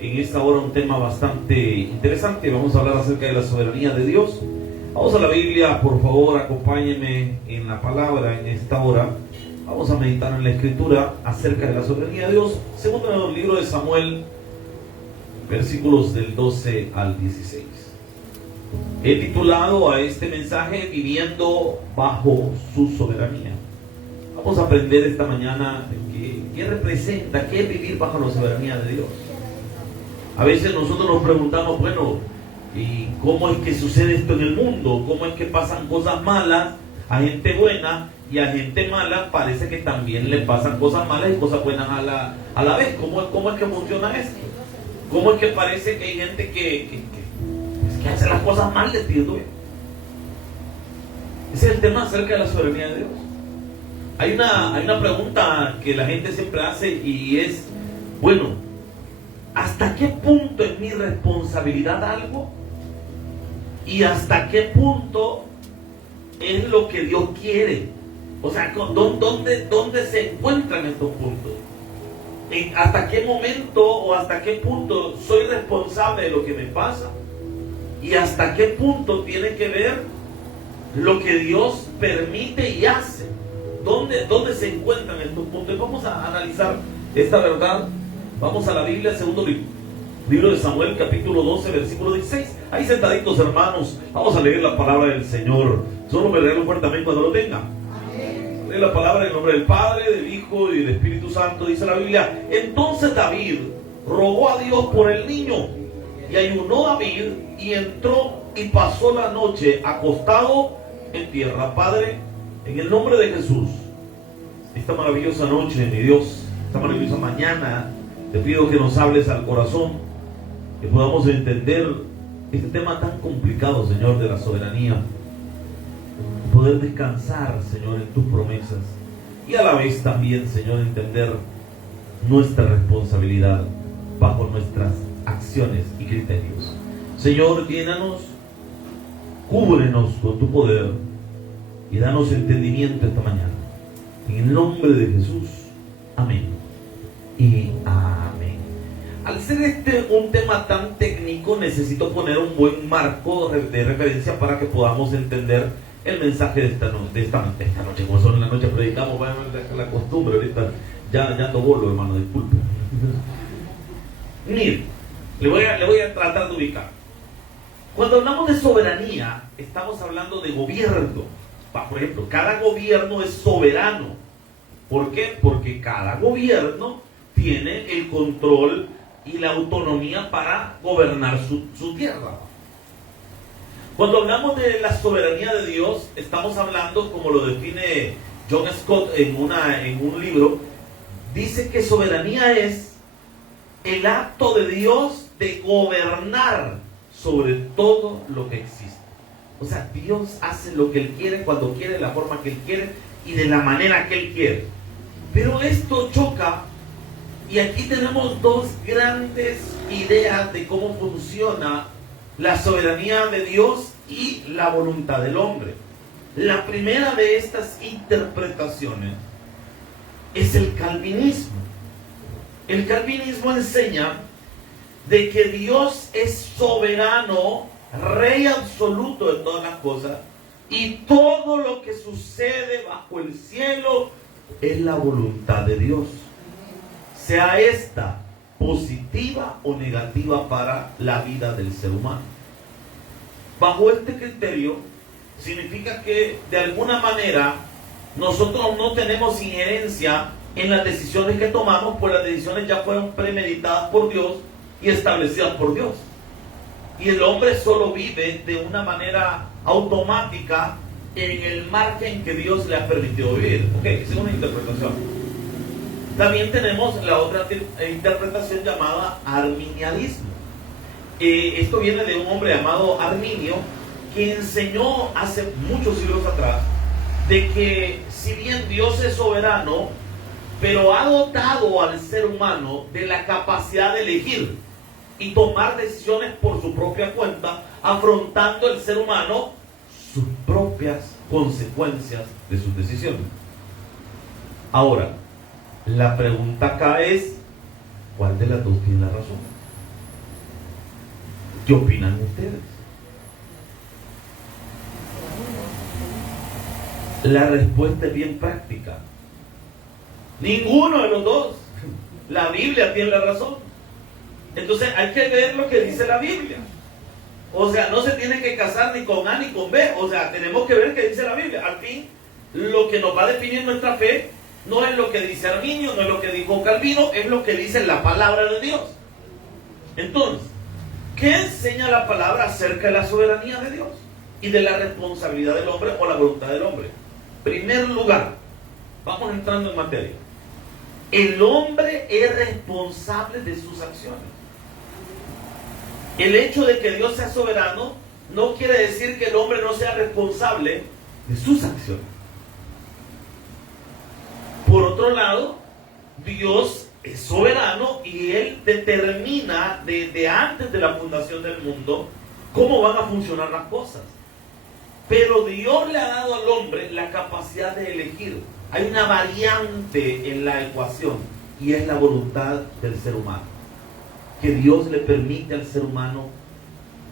En esta hora un tema bastante interesante. Vamos a hablar acerca de la soberanía de Dios. Vamos a la Biblia, por favor, acompáñenme en la palabra en esta hora. Vamos a meditar en la escritura acerca de la soberanía de Dios. Segundo en el libro de Samuel, versículos del 12 al 16. He titulado a este mensaje Viviendo bajo su soberanía. Vamos a aprender esta mañana qué representa, qué es vivir bajo la soberanía de Dios. A veces nosotros nos preguntamos, bueno, ¿y cómo es que sucede esto en el mundo? ¿Cómo es que pasan cosas malas a gente buena y a gente mala parece que también le pasan cosas malas y cosas buenas a la vez? ¿Cómo es que funciona esto? ¿Cómo es que parece que hay gente que hace las cosas mal de ti? Ese es el tema acerca de la soberanía de Dios. Hay una pregunta que la gente siempre hace y es, bueno, ¿hasta qué punto es mi responsabilidad algo? ¿Y hasta qué punto es lo que Dios quiere? O sea, ¿dónde se encuentran estos puntos? ¿Hasta qué momento o hasta qué punto soy responsable de lo que me pasa? ¿Y hasta qué punto tiene que ver lo que Dios permite y hace? ¿Dónde se encuentran estos puntos? Vamos a analizar esta verdad. Vamos a la Biblia, segundo libro de Samuel, capítulo 12, versículo 16. Ahí sentaditos, hermanos, vamos a leer la palabra del Señor. Solo me regalo fuerte amén cuando lo tenga. Lee la palabra en nombre del Padre, del Hijo y del Espíritu Santo. Dice la Biblia: entonces David rogó a Dios por el niño, y ayunó David y entró y pasó la noche acostado en tierra. Padre, en el nombre de Jesús, esta maravillosa noche, mi Dios, esta maravillosa mañana, te pido que nos hables al corazón, que podamos entender este tema tan complicado, Señor, de la soberanía, poder descansar, Señor, en tus promesas, y a la vez también, Señor, entender nuestra responsabilidad bajo nuestras acciones y criterios. Señor, llénanos, cúbrenos con tu poder y danos entendimiento esta mañana. En el nombre de Jesús, amén y amén. Al ser un tema tan técnico, necesito poner un buen marco de referencia para que podamos entender el mensaje de esta noche. Como son en la noche predicamos, bueno, la costumbre ahorita, ya ando bolo, hermano, disculpe. Mire, le voy a tratar de ubicar. Cuando hablamos de soberanía, estamos hablando de gobierno. Por ejemplo, cada gobierno es soberano. ¿Por qué? Porque cada gobierno tiene el control y la autonomía para gobernar su tierra. Cuando hablamos de la soberanía de Dios, estamos hablando, como lo define John Scott en un libro, dice que soberanía es el acto de Dios de gobernar sobre todo lo que existe. O sea, Dios hace lo que Él quiere, cuando quiere, de la forma que Él quiere y de la manera que Él quiere. Pero esto choca, y aquí tenemos dos grandes ideas de cómo funciona la soberanía de Dios y la voluntad del hombre. La primera de estas interpretaciones es el calvinismo. El calvinismo enseña de que Dios es soberano, rey absoluto de todas las cosas, y todo lo que sucede bajo el cielo es la voluntad de Dios, sea esta positiva o negativa para la vida del ser humano. Bajo este criterio significa que de alguna manera nosotros no tenemos injerencia en las decisiones que tomamos, pues las decisiones ya fueron premeditadas por Dios y establecidas por Dios, y el hombre solo vive de una manera automática en el margen que Dios le ha permitido vivir. Ok, esa es una interpretación. También tenemos la otra interpretación llamada arminianismo. Esto viene de un hombre llamado Arminio, que enseñó hace muchos siglos atrás de que si bien Dios es soberano, pero ha dotado al ser humano de la capacidad de elegir y tomar decisiones por su propia cuenta, afrontando el ser humano sus propias consecuencias de sus decisiones. Ahora, la pregunta acá es, ¿Cuál de las dos tiene la razón? ¿Qué opinan ustedes? La respuesta es bien práctica. Ninguno de los dos. La Biblia tiene la razón. Entonces hay que ver lo que dice la Biblia. O sea, no se tiene que casar ni con A ni con B. O sea, tenemos que ver qué dice la Biblia. Al fin, lo que nos va a definir nuestra fe no es lo que dice Arminio, no es lo que dijo Calvino, es lo que dice la palabra de Dios. Entonces, ¿qué enseña la palabra acerca de la soberanía de Dios y de la responsabilidad del hombre o la voluntad del hombre? En primer lugar, vamos entrando en materia. El hombre es responsable de sus acciones. El hecho de que Dios sea soberano no quiere decir que el hombre no sea responsable de sus acciones. Por otro lado, Dios es soberano y Él determina desde antes de la fundación del mundo cómo van a funcionar las cosas. Pero Dios le ha dado al hombre la capacidad de elegir. Hay una variante en la ecuación y es la voluntad del ser humano. Que Dios le permite al ser humano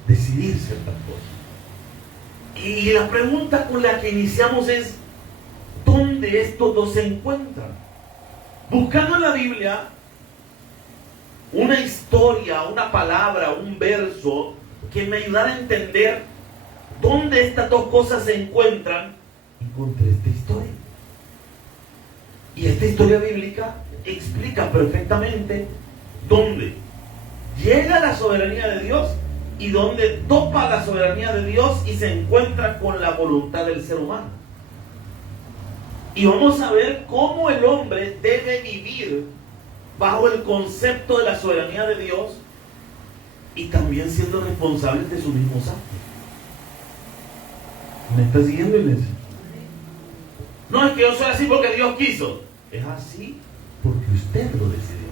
decidir ciertas cosas. Y la pregunta con la que iniciamos es: ¿dónde estos dos se encuentran? Buscando en la Biblia una historia, una palabra, un verso que me ayudara a entender dónde estas dos cosas se encuentran, encontré esta historia. Y esta historia bíblica explica perfectamente dónde llega la soberanía de Dios y dónde topa la soberanía de Dios y se encuentra con la voluntad del ser humano. Y vamos a ver cómo el hombre debe vivir bajo el concepto de la soberanía de Dios y también siendo responsable de sus mismos actos. ¿Me está siguiendo, iglesia? No es que yo soy así porque Dios quiso. Es así porque usted lo decidió.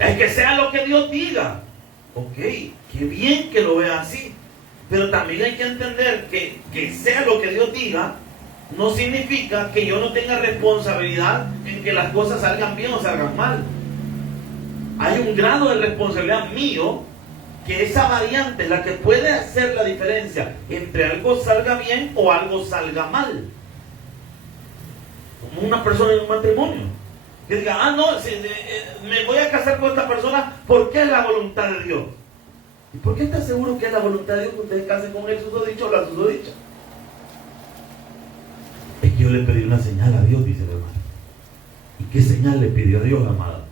Es que sea lo que Dios diga. Ok, qué bien que lo vea así. Pero también hay que entender que sea lo que Dios diga no significa que yo no tenga responsabilidad en que las cosas salgan bien o salgan mal. Hay un grado de responsabilidad mío, que esa variante es la que puede hacer la diferencia entre algo salga bien o algo salga mal. Como una persona en un matrimonio que diga: no, me voy a casar con esta persona porque es la voluntad de Dios. ¿Y por qué está seguro que es la voluntad de Dios que usted se case con él susodicho o la susodicha? Es que yo le pedí una señal a Dios, dice el hermano. ¿Y qué señal le pidió a Dios, amada?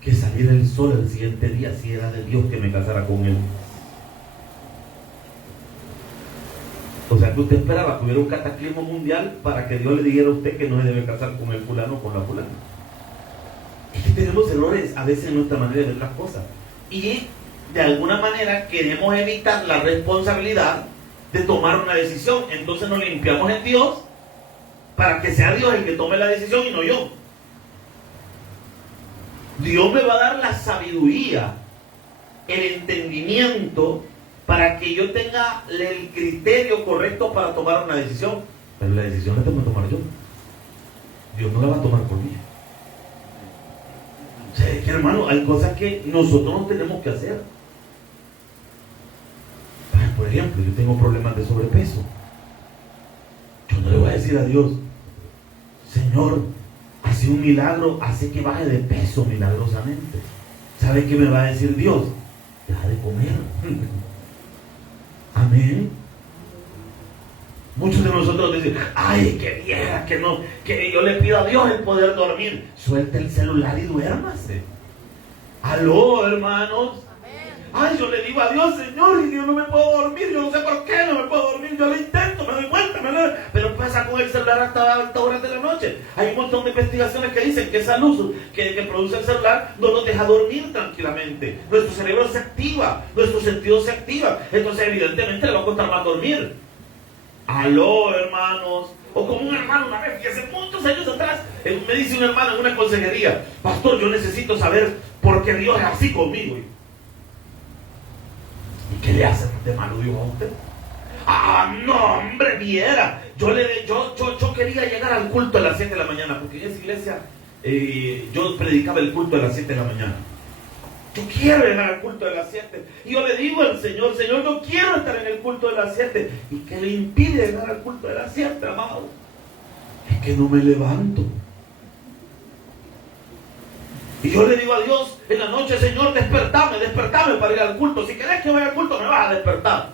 Que saliera el sol el siguiente día, si era de Dios que me casara con él. O sea que usted esperaba que hubiera un cataclismo mundial para que Dios le dijera a usted que no se debe casar con el fulano o con la fulana. Es que tenemos errores a veces en nuestra manera de ver las cosas. Y de alguna manera queremos evitar la responsabilidad de tomar una decisión. Entonces nos limpiamos en Dios para que sea Dios el que tome la decisión y no yo. Dios me va a dar la sabiduría, el entendimiento para que yo tenga el criterio correcto para tomar una decisión. Pero la decisión la tengo que tomar yo. Dios no la va a tomar por mí. O sea, es que, hermano, hay cosas que nosotros no tenemos que hacer. Por ejemplo, yo tengo problemas de sobrepeso. Yo no le voy a decir a Dios: Señor, hace un milagro, hace que baje de peso milagrosamente. ¿Sabe qué me va a decir Dios? Deja de comer. Amén. Muchos de nosotros dicen: ay, que vieja, que no, que yo le pido a Dios el poder dormir. Suelte el celular y duérmase. Aló, hermanos. Ay, yo le digo a Dios: Señor, y yo no me puedo dormir, yo no sé por qué no me puedo dormir, yo lo intento, me doy vuelta, pero pasa con el celular hasta altas horas de la noche. Hay un montón de investigaciones que dicen que esa luz que produce el celular no nos deja dormir tranquilamente. Nuestro cerebro se activa, nuestros sentidos se activan, entonces evidentemente le va a costar más dormir. Aló, hermanos. O como un hermano una vez, y hace muchos años atrás, me dice un hermano en una consejería: pastor, yo necesito saber por qué Dios es así conmigo. ¿Y qué le hace de malo Dios a usted? Ah, no, hombre, viera. Yo quería llegar al culto a las 7 de la mañana, porque en esa iglesia yo predicaba el culto de las 7 de la mañana. Yo quiero llegar al culto de las 7. Y yo le digo al Señor, Señor, yo quiero estar en el culto de las 7. ¿Y qué le impide llegar al culto de las 7, amado? Es que no me levanto. Y yo le digo a Dios en la noche, Señor, despertame para ir al culto. Si querés que vaya al culto, me vas a despertar.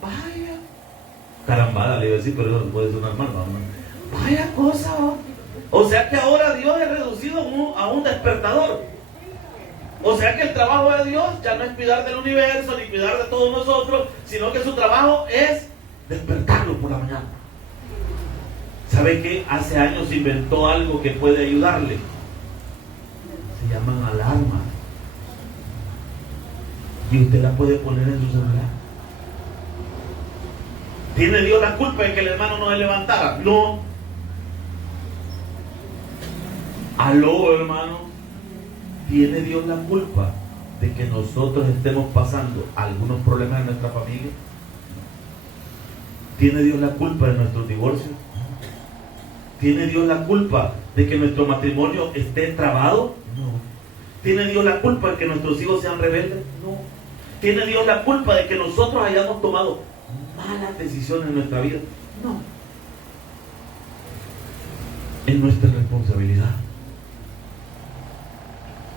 Vaya. Carambada, le iba a decir, pero eso no puede sonar mal, mamá. Vaya cosa. O sea que ahora Dios es reducido a un despertador. O sea que el trabajo de Dios ya no es cuidar del universo ni cuidar de todos nosotros, sino que su trabajo es despertarlo por la mañana. ¿Sabe qué? Hace años inventó algo que puede ayudarle. Se llaman alarmas. Y usted la puede poner en su celular. ¿Tiene Dios la culpa de que el hermano no se levantara? No. Aló, hermano. ¿Tiene Dios la culpa de que nosotros estemos pasando algunos problemas en nuestra familia? ¿Tiene Dios la culpa de nuestros divorcios? ¿Tiene Dios la culpa de que nuestro matrimonio esté trabado? No. ¿Tiene Dios la culpa de que nuestros hijos sean rebeldes? No. ¿Tiene Dios la culpa de que nosotros hayamos tomado malas decisiones en nuestra vida? No. Es nuestra responsabilidad.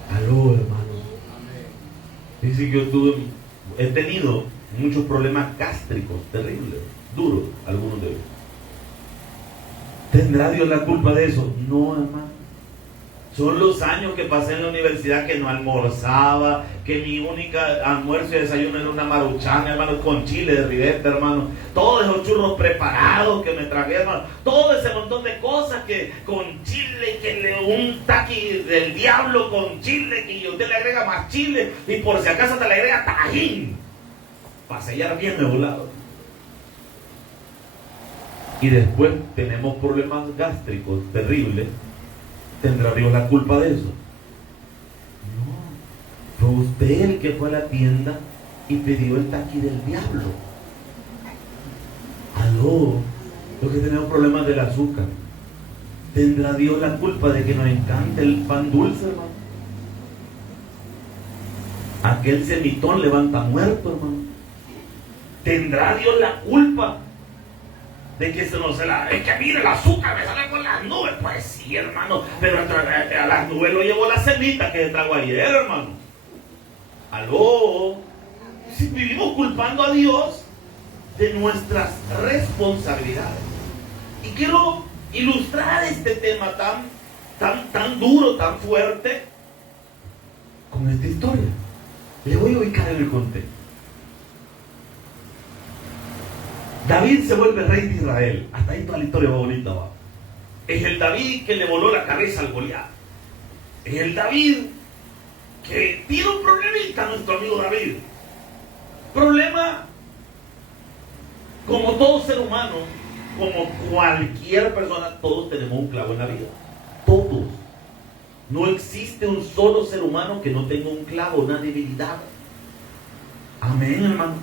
Aló, hermanos. Dice que he tenido muchos problemas gástricos terribles, duros, algunos de ellos. ¿Tendrá Dios la culpa de eso? No, hermano. Son los años que pasé en la universidad que no almorzaba, que mi única almuerzo y desayuno era una maruchana, hermano, con chile de ribete, hermano. Todos esos churros preparados que me tragué, hermano. Todo ese montón de cosas que con chile, un taqui del diablo con chile, que usted le agrega más chile y por si acaso te le agrega tajín. Para sellar bien de volado. Y después tenemos problemas gástricos terribles. ¿Tendrá Dios la culpa de eso? No. Fue usted el que fue a la tienda y pidió el taqui del diablo. Aló. Los que tenemos problemas del azúcar. ¿Tendrá Dios la culpa de que nos encante el pan dulce, hermano? Aquel semitón levanta muerto, hermano. ¿Tendrá Dios la culpa de que se nos es que mire el azúcar me sale con las nubes? Pues sí, hermano, pero a las nubes lo llevó la cenita que se tragó ayer, hermano. Aló. Si vivimos culpando a Dios de nuestras responsabilidades. Y quiero ilustrar este tema tan duro, tan fuerte, con esta historia. Le voy a ubicar en el contexto. David se vuelve rey de Israel. Hasta ahí toda la historia va bonita, va. Es el David que le voló la cabeza al Goliat. Es el David que tiene un problemita, nuestro amigo David. Problema, como todo ser humano, como cualquier persona, todos tenemos un clavo en la vida. Todos. No existe un solo ser humano que no tenga un clavo, una debilidad. Amén, hermano.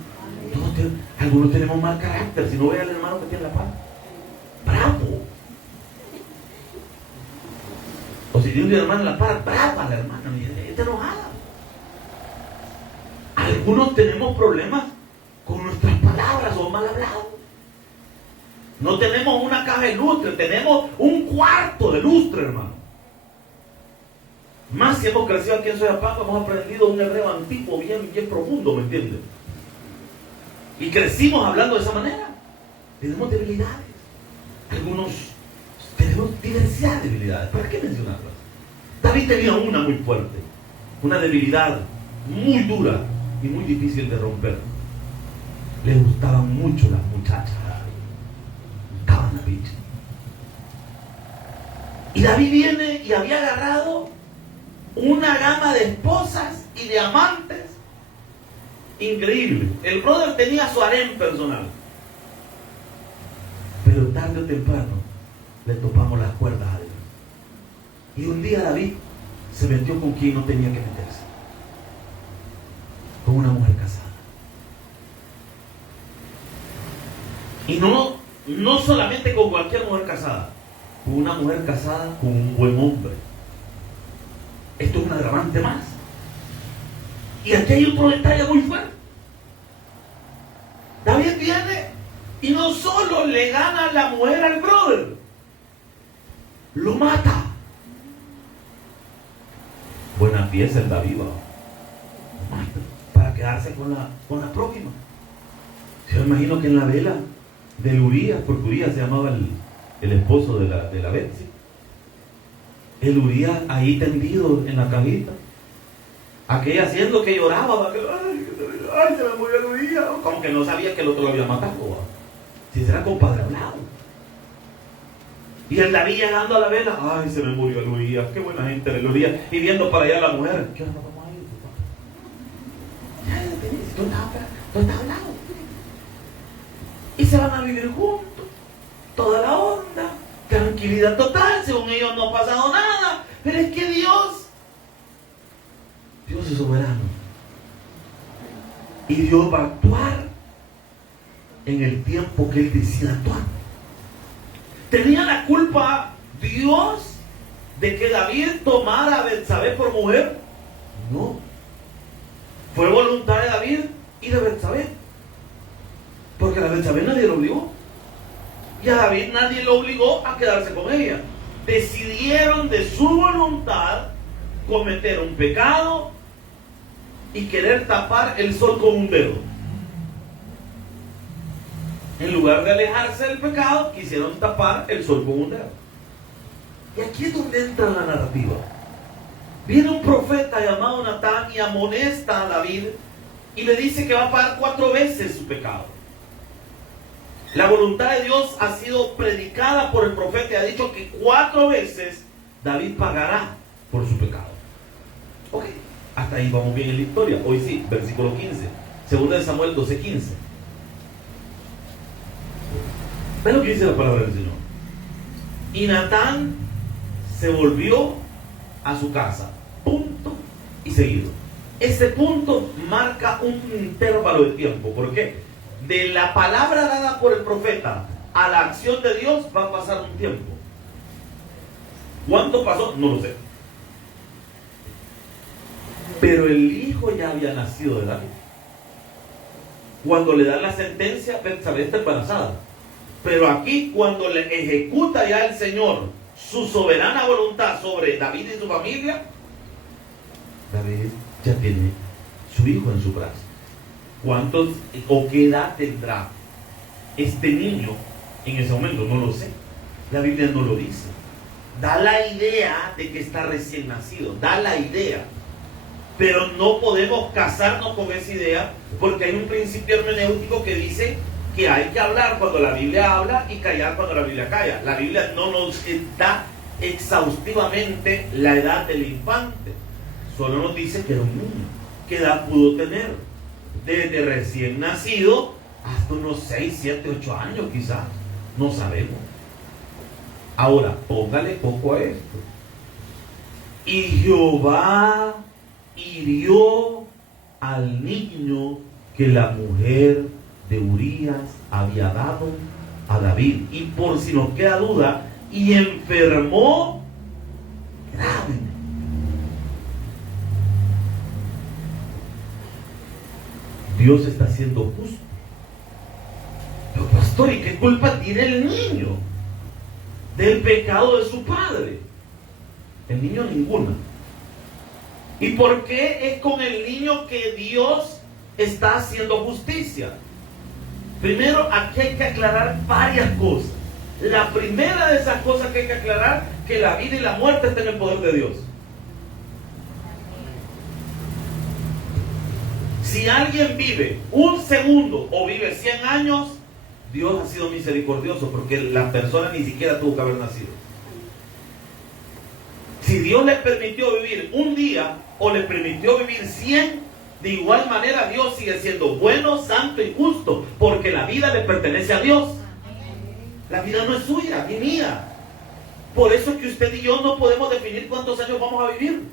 Algunos tenemos mal carácter. Si no ve al hermano que tiene la paz, bravo. O si tiene un hermano en la paz, brava la hermana, está enojada. Algunos tenemos problemas con nuestras palabras o mal hablado. No tenemos una caja de lustre, tenemos un cuarto de lustre, hermano. Más si hemos crecido aquí en Soyapán, hemos aprendido un hebreo antiguo bien profundo, ¿me entiendes? Y crecimos hablando de esa manera. Tenemos debilidades. Algunos tenemos diversidad de debilidades. ¿Para qué mencionarlas? David tenía una muy fuerte, una debilidad muy dura y muy difícil de romper. Le gustaban mucho las muchachas. Gustaban a David. Y David viene y había agarrado una gama de esposas y de amantes increíble. El brother tenía su harem personal. Pero tarde o temprano le topamos las cuerdas a Dios. Y un día David se metió con quien no tenía que meterse. Con una mujer casada. Y no solamente con cualquier mujer casada. Con una mujer casada con un buen hombre. bastante más. Y aquí hay otro detalle muy fuerte. David viene y no solo le gana la mujer al brother, lo mata. Buena pieza el David, lo mata para quedarse con la prójima. Yo me imagino que en la vela de Urías, porque Urías se llamaba el esposo de la Betsy, el Urías ahí tendido en la cajita, aquella haciendo que lloraba, ay, se me murió el Urías, como que no sabía que el otro lo había matado, si será compadre hablado. Y el David llegando a la vela, ay, se me murió el Urías, qué buena gente el Urías, y viendo para allá a la mujer, ¿qué onda vamos a ir? Ya, tú estás hablado. Y se van a vivir juntos, toda la onda, tranquilidad total, según ellos no ha pasado nada, pero es que Dios es soberano, y Dios va a actuar en el tiempo que Él decida actuar. ¿Tenía la culpa Dios de que David tomara a Betsabé por mujer? No, fue voluntad de David y de Betsabé, porque a la Betsabé nadie lo obligó, y a David nadie lo obligó a quedarse con ella. Decidieron de su voluntad cometer un pecado y querer tapar el sol con un dedo. En lugar de alejarse del pecado, quisieron tapar el sol con un dedo. Y aquí es donde entra la narrativa. Viene un profeta llamado Natán y amonesta a David y le dice que va a pagar 4 veces su pecado. La voluntad de Dios ha sido predicada por el profeta y ha dicho que 4 veces David pagará por su pecado. Ok, hasta ahí vamos bien en la historia. Hoy sí, versículo 15, 2 de Samuel 12:15. ¿Ves lo que dice la palabra del Señor? Y Natán se volvió a su casa. Punto y seguido. Ese punto marca un intervalo de tiempo. ¿Por qué? De la palabra dada por el profeta a la acción de Dios va a pasar un tiempo. ¿Cuánto pasó? No lo sé. Pero el hijo ya había nacido de David. Cuando le dan la sentencia, Betsabé está embarazada. Pero aquí, cuando le ejecuta ya el Señor su soberana voluntad sobre David y su familia, David ya tiene su hijo en su brazo. ¿Cuántos o qué edad tendrá este niño en ese momento? No lo sé. La Biblia no lo dice. Da la idea de que está recién nacido. Da la idea. Pero no podemos casarnos con esa idea porque hay un principio hermenéutico que dice que hay que hablar cuando la Biblia habla y callar cuando la Biblia calla. La Biblia no nos da exhaustivamente la edad del infante. Solo nos dice que era un niño. ¿Qué edad pudo tener? Desde recién nacido hasta unos 6, 7, 8 años quizás. No sabemos. Ahora, póngale poco a esto. Y Jehová hirió al niño que la mujer de Urías había dado a David. Y por si nos queda duda, y enfermó gravemente. Dios está siendo justo. Pero pastor, ¿y qué culpa tiene el niño del pecado de su padre? El niño ninguna. ¿Y por qué es con el niño que Dios está haciendo justicia? Primero, aquí hay que aclarar varias cosas. La primera de esas cosas que hay que aclarar, que la vida y la muerte están en el poder de Dios. Si alguien vive un segundo o vive 100 años, Dios ha sido misericordioso porque la persona ni siquiera tuvo que haber nacido. Si Dios le permitió vivir un día o le permitió vivir 100, de igual manera Dios sigue siendo bueno, santo y justo, porque la vida le pertenece a Dios. La vida no es suya ni mía. Por eso que usted y yo no podemos definir cuántos años vamos a vivir.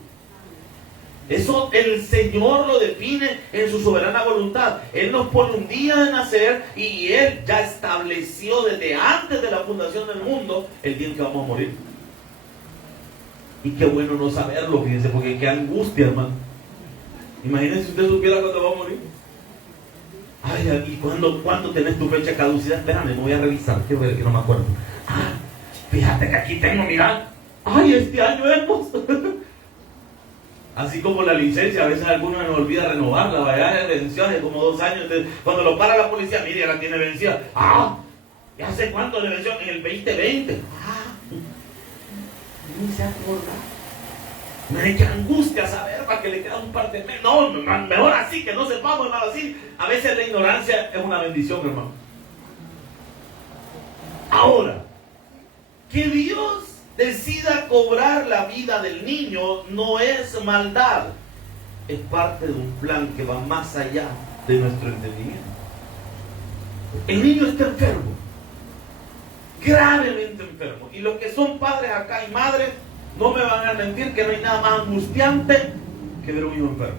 Eso el Señor lo define en su soberana voluntad. Él nos pone un día de nacer y Él ya estableció desde antes de la fundación del mundo el día en que vamos a morir. Y qué bueno no saberlo, fíjense, porque qué angustia, hermano. Imagínense si usted supiera cuándo va a morir. Ay, ¿y cuándo tenés tu fecha de caducidad? Espérame, me voy a revisar, quiero ver que no me acuerdo. Ah, fíjate que aquí tengo, mira. Ay, este año hemos. Así como la licencia, a veces algunos nos olvida renovarla, vaya, venció hace como 2 años. Entonces, cuando lo para la policía, mire, ya la tiene vencida. Ah, ¿ya sé cuánto le venció? En el 2020. Ah, ni se acuerda. Me qué angustia saber para que le queda un par de meses. No, mejor así, que no sepamos nada así. A veces la ignorancia es una bendición, hermano. Ahora, que Dios decida cobrar la vida del niño no es maldad. Es parte de un plan que va más allá de nuestro entendimiento. El niño está enfermo, gravemente enfermo. Y los que son padres acá y madres no me van a mentir que no hay nada más angustiante que ver a un hijo enfermo.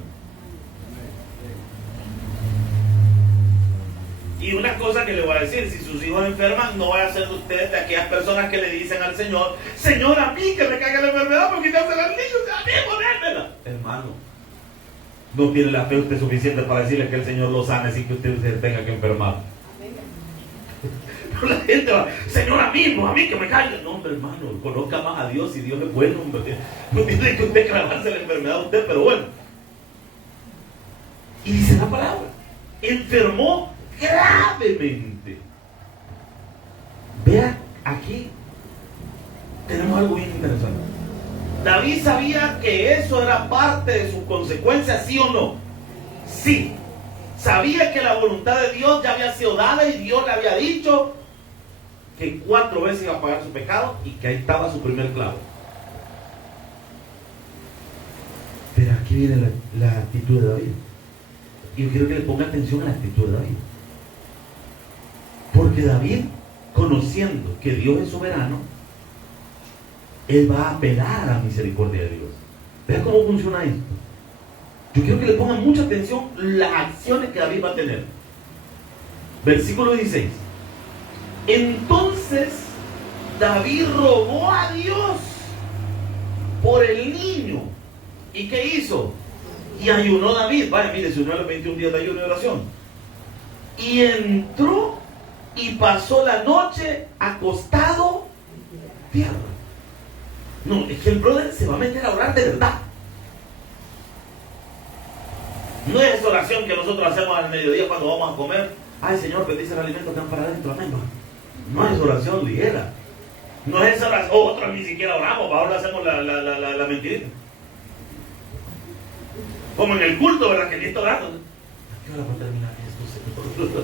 Y una cosa que le voy a decir, si sus hijos enferman, no vaya a ser usted de aquellas personas que le dicen al Señor, Señor, a mí que me caiga la enfermedad por quitársela al niño, a mí ponérmela. Hermano, no tiene la fe usted suficiente para decirle que el Señor lo sane sin que usted se tenga que enfermar. Pero la gente va, Señor, a mí que me caiga. No, hombre, hermano, conozca más a Dios y Dios es bueno, hombre. No tiene que usted clavarse la enfermedad a usted, pero bueno. Y dice la palabra, enfermó gravemente. Vea, aquí tenemos algo bien interesante. David sabía que eso era parte de sus consecuencias, ¿sí o no? Sí. Sabía que la voluntad de Dios ya había sido dada y Dios le había dicho que 4 veces iba a pagar su pecado y que ahí estaba su primer clavo. Pero aquí viene la actitud de David. Y yo quiero que le ponga atención a la actitud de David. Porque David, conociendo que Dios es soberano, él va a apelar a la misericordia de Dios. Vean cómo funciona esto. Yo quiero que le pongan mucha atención las acciones que David va a tener. Versículo 16. Entonces David rogó a Dios por el niño. ¿Y qué hizo? Y ayunó David. Vaya, mire, se unió a los 21 días de ayuno y oración. Y entró y pasó la noche acostado tierra. No, es que el brother se va a meter a orar de verdad. No es oración que nosotros hacemos al mediodía cuando vamos a comer. Ay, Señor, bendice el alimento que van para adentro, amén. No es oración ligera. No es oración. Otros ni siquiera oramos, ahora hacemos la mentirita. Como en el culto, ¿verdad? Que ni está orando. ¿A qué hora va a terminar esto, Señor?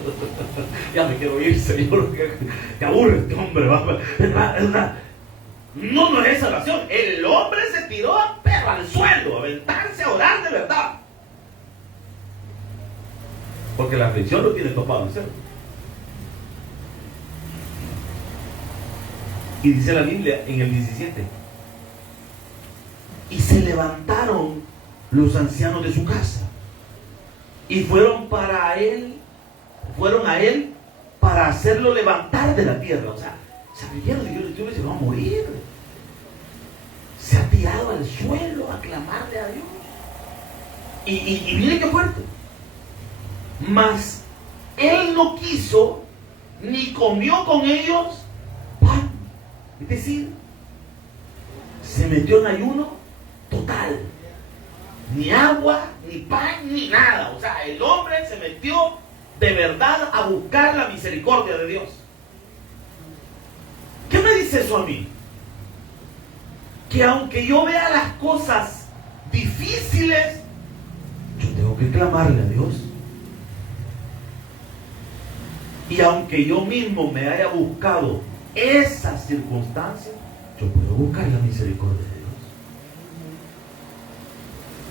Ya me quiero ir, Señor. Que aburre este hombre. No es esa oración. El hombre se tiró pero al suelo, a aventarse a orar de verdad. Porque la aflicción lo tiene topado en serio. Y dice la Biblia en el 17. Y se levantaron los ancianos de su casa y fueron a él para hacerlo levantar de la tierra. O sea, sabían que Dios se va a morir. Se ha tirado al suelo a clamarle a Dios. Y mire qué fuerte. Mas él no quiso ni comió con ellos pan. Es decir, se metió en ayuno total. Ni agua, ni pan, ni nada. O sea, el hombre se metió de verdad a buscar la misericordia de Dios. ¿Qué me dice eso a mí? Que aunque yo vea las cosas difíciles, yo tengo que clamarle a Dios. Y aunque yo mismo me haya buscado esas circunstancias, yo puedo buscar la misericordia de Dios.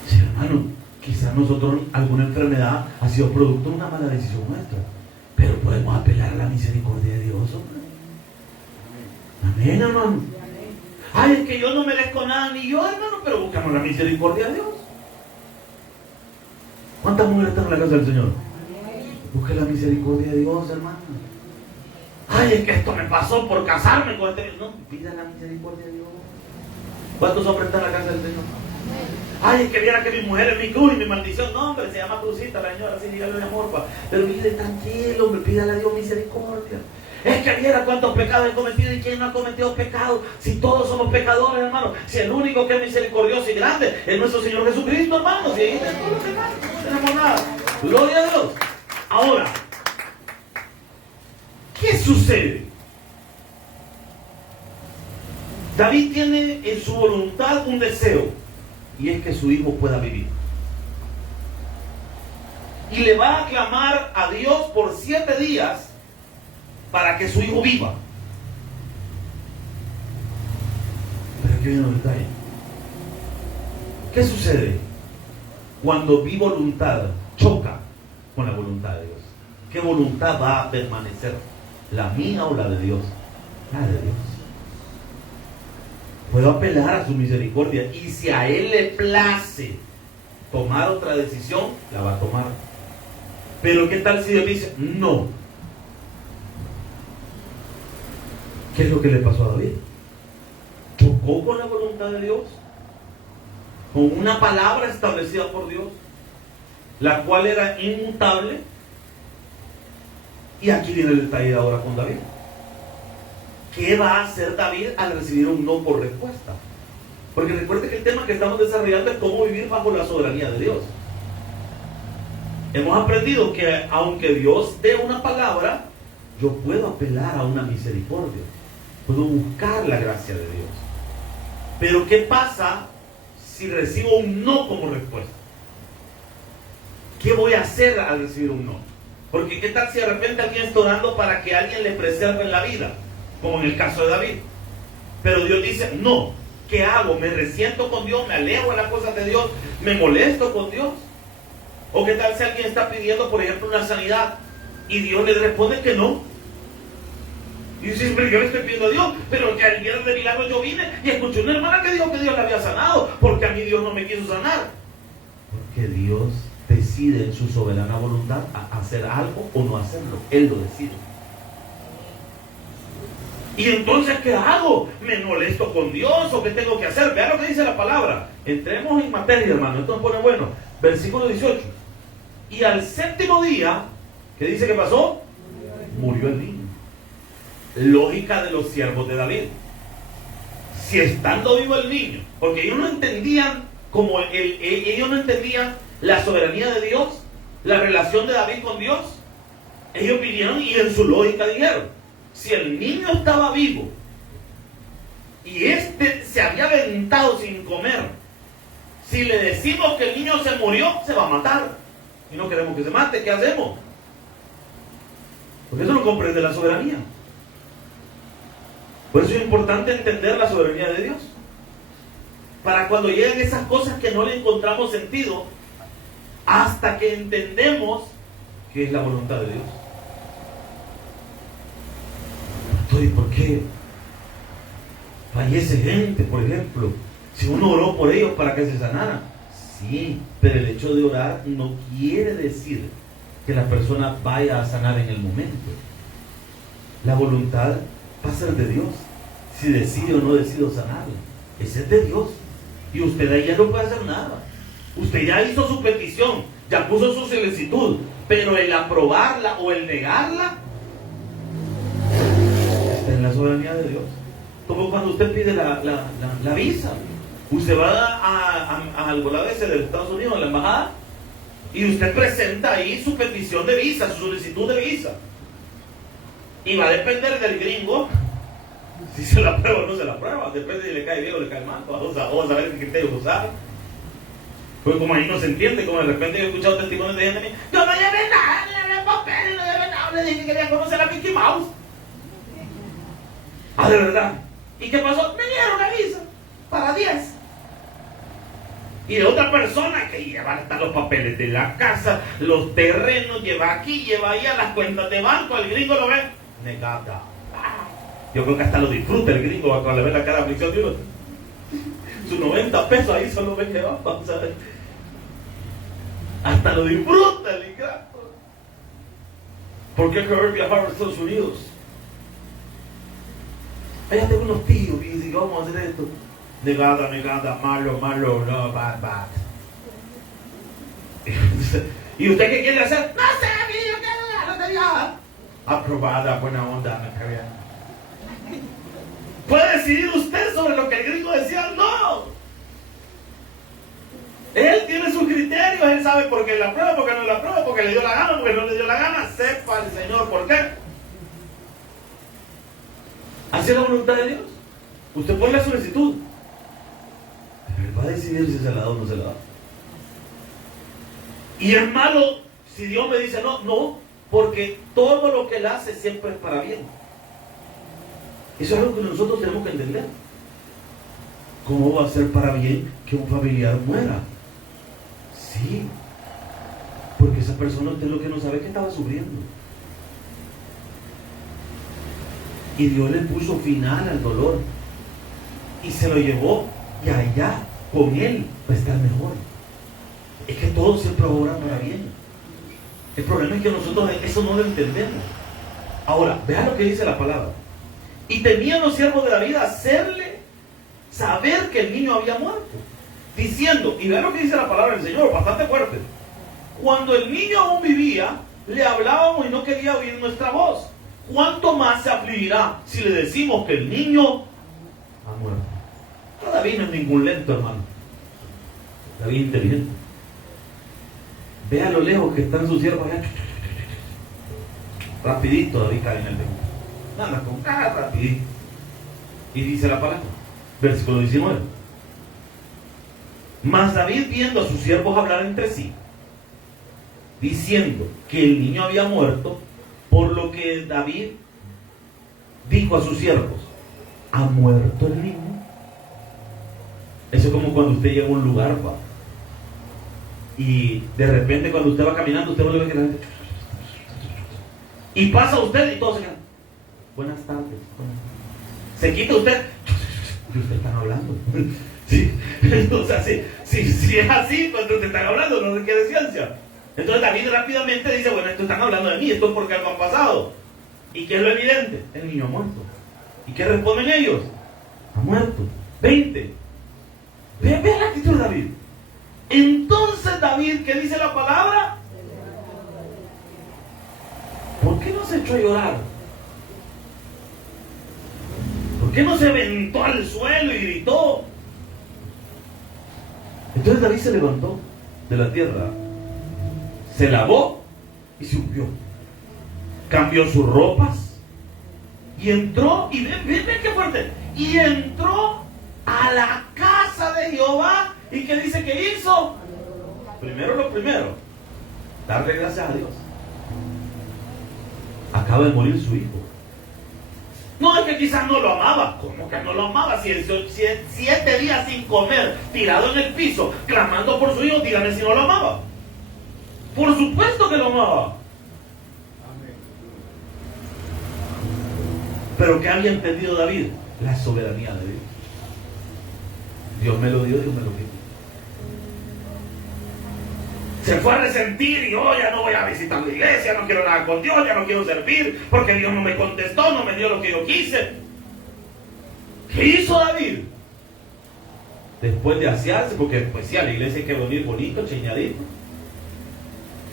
Sí, hermano, quizás nosotros alguna enfermedad ha sido producto de una mala decisión nuestra, pero podemos apelar a la misericordia de Dios, hombre. Amén, hermano. Ay, es que yo no merezco nada, ni yo, hermano, pero buscamos la misericordia de Dios. ¿Cuántas mujeres están en la casa del Señor? Busque la misericordia de Dios, hermano. Ay, es que esto me pasó por casarme con este. No, pida la misericordia de Dios. ¿Cuántos hombres están en la casa del Señor? Ay, es que viera que mi mujer es mi cruz y mi maldición. No, hombre, se llama Crucita la señora, así dígale de amor, pa. Pero mire, tranquilo, hombre, pídale a Dios misericordia. Es que viera cuántos pecados he cometido y quién no ha cometido pecado. Si todos somos pecadores, hermano. Si el único que es misericordioso y grande es nuestro Señor Jesucristo, hermano. Si ahí tenemos los demás, no tenemos nada. Gloria a Dios. Ahora, ¿qué sucede? David tiene en su voluntad un deseo, y es que su hijo pueda vivir. Y le va a clamar a Dios por 7 días para que su hijo viva. Pero aquí viene un detalle. ¿Qué sucede cuando mi voluntad choca con la voluntad de Dios? ¿Qué voluntad va a permanecer? ¿La mía o la de Dios? La de Dios. Puedo apelar a su misericordia, y si a Él le place tomar otra decisión, la va a tomar. Pero ¿qué tal si Dios dice no? ¿Qué es lo que le pasó a David? Chocó con la voluntad de Dios, con una palabra establecida por Dios, la cual era inmutable. Y aquí viene el detalle ahora con David. ¿Qué va a hacer David al recibir un no por respuesta? Porque recuerde que el tema que estamos desarrollando es cómo vivir bajo la soberanía de Dios. Hemos aprendido que aunque Dios dé una palabra, yo puedo apelar a una misericordia, puedo buscar la gracia de Dios. Pero ¿qué pasa si recibo un no como respuesta? ¿Qué voy a hacer al recibir un no? Porque ¿qué tal si de repente alguien está orando para que alguien le preserve en la vida? Como en el caso de David. Pero Dios dice, no, ¿qué hago? ¿Me resiento con Dios? ¿Me alejo de las cosas de Dios? ¿Me molesto con Dios? ¿O qué tal si alguien está pidiendo, por ejemplo, una sanidad y Dios le responde que no? Y dice, pero yo le estoy pidiendo a Dios, pero que al día de milagro yo vine y escuché una hermana que dijo que Dios la había sanado, porque a mí Dios no me quiso sanar. Porque Dios decide en su soberana voluntad a hacer algo o no hacerlo. Él lo decide. Y entonces, ¿qué hago? ¿Me molesto con Dios o qué tengo que hacer? Vean lo que dice la palabra. Entremos en materia, hermano. Esto nos pone bueno. Versículo 18. Y al 7º día, ¿qué dice que pasó? Murió el niño. Lógica de los siervos de David. Si estando vivo el niño, porque ellos no entendían ellos no entendían la soberanía de Dios, la relación de David con Dios. Ellos vinieron y en su lógica dijeron, si el niño estaba vivo y este se había aventado sin comer, si le decimos que el niño se murió, se va a matar. Y no queremos que se mate, ¿qué hacemos? Porque eso no comprende la soberanía. Por eso es importante entender la soberanía de Dios. Para cuando lleguen esas cosas que no le encontramos sentido, hasta que entendemos que es la voluntad de Dios. Entonces, ¿por qué fallece gente, por ejemplo? Si uno oró por ellos para que se sanaran. Sí, pero el hecho de orar no quiere decir que la persona vaya a sanar en el momento. La voluntad va a ser de Dios. Si decide o no decide sanarla, ese es de Dios. Y usted ahí ya no puede hacer nada. Usted ya hizo su petición, ya puso su solicitud, pero el aprobarla o el negarla está en la soberanía de Dios. Como cuando usted pide la visa. Usted va al volado ese de Estados Unidos, a la embajada, y usted presenta ahí su petición de visa, su solicitud de visa. Y va a depender del gringo si se la prueba o no se la prueba. Depende si le cae bien o le cae mal. Vamos a ver qué criterio usar. Porque como ahí no se entiende, como de repente yo he escuchado testimonios de gente, yo no llevé nada, no llevé papel, no llevé nada, le dije que quería conocer a Mickey Mouse. Ah, de verdad. ¿Y qué pasó? Me dieron la visa para 10. Y de otra persona que lleva hasta los papeles de la casa, los terrenos, lleva aquí, lleva allá, las cuentas de banco, el gringo lo ve negada. Yo creo que hasta lo disfruta el gringo cuando le ve la cara de aflicción de uno. Sus 90 pesos ahí solo ven que va, vamos a ver. Hasta lo disfruta el ingrato. ¿Por qué querer viajar a Estados Unidos? Allá tengo unos tíos y dicen, vamos a hacer esto. Negada, negada, malo, malo, no, bad, bad. ¿Y usted qué quiere hacer? No sé, yo quiero no te digo. Aprobada, buena onda, me cae bien. ¿Puede decidir usted sobre lo que el gringo decía? No. Él tiene sus criterios, él sabe por qué la prueba, por qué no la prueba, porque le dio la gana, porque no le dio la gana. Sepa el Señor por qué. ¿Así es la voluntad de Dios? Usted pone la solicitud, pero Él va a decidir si se la da o no se la da. Y es malo si Dios me dice no, no, porque todo lo que Él hace siempre es para bien. Eso es algo que nosotros tenemos que entender. ¿Cómo va a ser para bien que un familiar muera? Sí, porque esa persona usted lo que no sabe es que estaba sufriendo. Y Dios le puso final al dolor y se lo llevó, y allá con Él va a estar mejor. Es que todo siempre obra para bien. El problema es que nosotros eso no lo entendemos. Ahora, vea lo que dice la palabra. Y temían los siervos de David hacerle saber que el niño había muerto, diciendo, y vea lo que dice la palabra del Señor, bastante fuerte: cuando el niño aún vivía, le hablábamos y no quería oír nuestra voz. ¿Cuánto más se afligirá si le decimos que el niño ha muerto? No, David no es ningún lento, hermano. David es inteligente. Vea lo lejos que están sus siervos allá. Rapidito David cae en el templo. Nada, con cara rapidito. Y dice la palabra, versículo 19. Mas David, viendo a sus siervos hablar entre sí, diciendo que el niño había muerto, por lo que David dijo a sus siervos: ¿ha muerto el niño? Eso es como cuando usted llega a un lugar, ¿va? Y de repente cuando usted va caminando, usted no le ve que la gente... Y pasa usted y todos se quedan. Buenas tardes. Se quita usted. ¿Y usted están hablando? Sí. Entonces, si es así, cuando te están hablando, no requiere ciencia. Entonces David rápidamente dice: bueno, esto están hablando de mí, esto es porque algo ha pasado. ¿Y qué es lo evidente? El niño ha muerto. ¿Y qué responden ellos? Ha muerto. 20. Ve la actitud de David. Entonces David, ¿qué dice la palabra? ¿Por qué no se echó a llorar? ¿Por qué no se aventó al suelo y gritó? Entonces David se levantó de la tierra, se lavó y se ungió, cambió sus ropas y entró, y ven qué fuerte, y entró a la casa de Jehová. ¿Y qué dice que hizo? Primero lo primero, darle gracias a Dios. Acaba de morir su hijo. No, es que quizás no lo amaba. ¿Cómo que no lo amaba? Si 7 días sin comer, tirado en el piso, clamando por su hijo, dígame si no lo amaba. Por supuesto que lo amaba. Pero ¿qué había entendido David? La soberanía de Dios. Dios me lo dio, Dios me lo quitó. Se fue a resentir y ya no voy a visitar la iglesia, no quiero nada con Dios, ya no quiero servir, porque Dios no me contestó, no me dio lo que yo quise. ¿Qué hizo David? Después de asearse, porque pues sí, a la iglesia hay que venir bonito, cheñadito.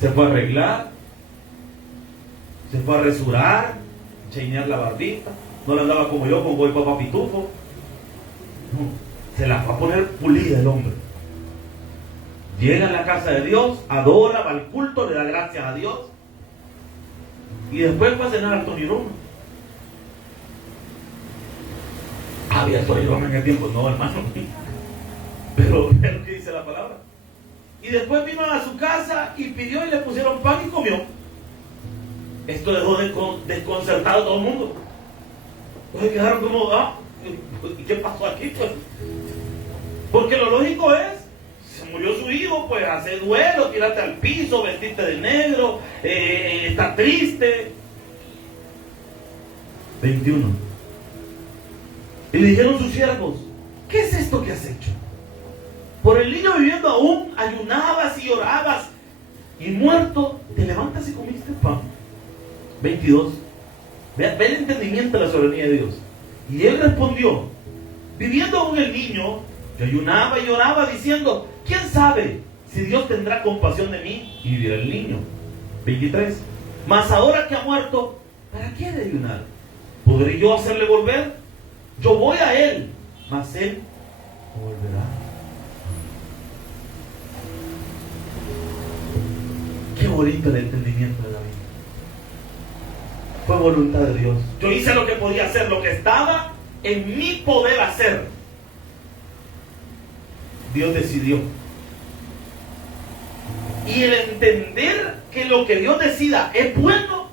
Se fue a arreglar, se fue a resurar, cheñar la barbita. No la andaba como yo con papá pitufo. No, se la fue a poner pulida el hombre. Llega a la casa de Dios, adora, va al culto, le da gracias a Dios. Y después va a cenar al tonirón. ¿Había tonirón en aquel tiempo? No, hermano. Pero es lo que dice la palabra. Y después vino a su casa y pidió y le pusieron pan y comió. Esto dejó desconcertado a todo el mundo. Entonces quedaron como, ¿y qué pasó aquí? Pues, porque lo lógico es, se murió su hijo, pues hace duelo, tírate al piso, vestirte de negro, está triste. 21. Y le dijeron sus siervos: ¿qué es esto que has hecho? Por el niño viviendo aún, ayunabas y llorabas, y muerto, te levantas y comiste pan. 22. Ve el entendimiento de la soberanía de Dios. Y él respondió: Viviendo aún el niño, yo ayunaba y lloraba diciendo, ¿quién sabe si Dios tendrá compasión de mí y vivirá el niño? 23. Mas ahora que ha muerto, ¿para qué de ayunar? ¿Podré yo hacerle volver? Yo voy a él, mas él no volverá. Qué bonito el entendimiento de David. Fue voluntad de Dios. Yo hice lo que podía hacer, lo que estaba en mi poder hacer. Dios decidió. Y el entender que lo que Dios decida es bueno,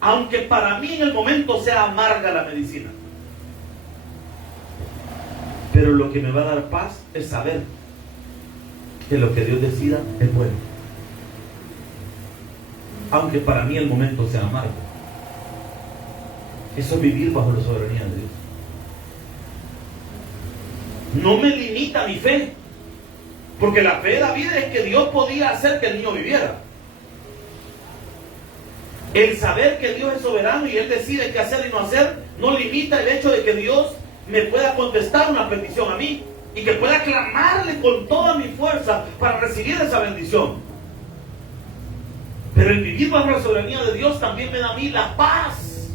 aunque para mí en el momento sea amarga la medicina. Pero lo que me va a dar paz es saber que lo que Dios decida es bueno, aunque para mí el momento sea amargo. Eso es vivir bajo la soberanía de Dios. No me limita mi fe, porque la fe de David es que Dios podía hacer que el niño viviera. El saber que Dios es soberano y Él decide qué hacer y no hacer, no limita el hecho de que Dios me pueda contestar una petición a mí y que pueda clamarle con toda mi fuerza para recibir esa bendición. Pero el vivir bajo la soberanía de Dios también me da a mí la paz